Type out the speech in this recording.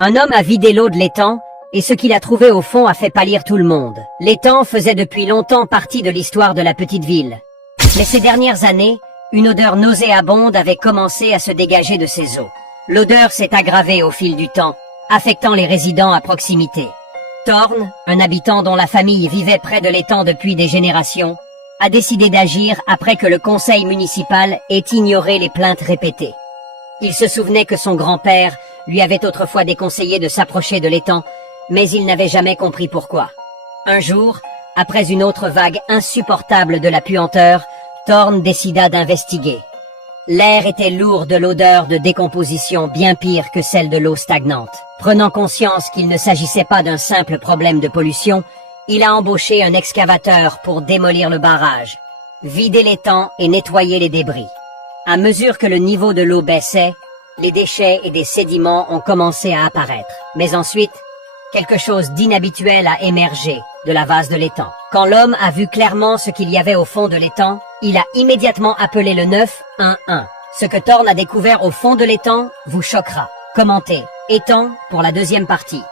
Un homme a vidé l'eau de l'étang, et ce qu'il a trouvé au fond a fait pâlir tout le monde. L'étang faisait depuis longtemps partie de l'histoire de la petite ville. Mais ces dernières années, une odeur nauséabonde avait commencé à se dégager de ces eaux. L'odeur s'est aggravée au fil du temps, affectant les résidents à proximité. Thorn, un habitant dont la famille vivait près de l'étang depuis des générations, a décidé d'agir après que le conseil municipal ait ignoré les plaintes répétées. Il se souvenait que son grand-père lui avait autrefois déconseillé de s'approcher de l'étang, mais il n'avait jamais compris pourquoi. Un jour, après une autre vague insupportable de la puanteur, Thorn décida d'investiguer. L'air était lourd de l'odeur de décomposition bien pire que celle de l'eau stagnante. Prenant conscience qu'il ne s'agissait pas d'un simple problème de pollution, il a embauché un excavateur pour démolir le barrage, vider l'étang et nettoyer les débris. À mesure que le niveau de l'eau baissait, les déchets et des sédiments ont commencé à apparaître. Mais ensuite, quelque chose d'inhabituel a émergé de la vase de l'étang. Quand l'homme a vu clairement ce qu'il y avait au fond de l'étang, il a immédiatement appelé le 911. Ce que Thorn a découvert au fond de l'étang vous choquera. Commentez. Étang pour la deuxième partie.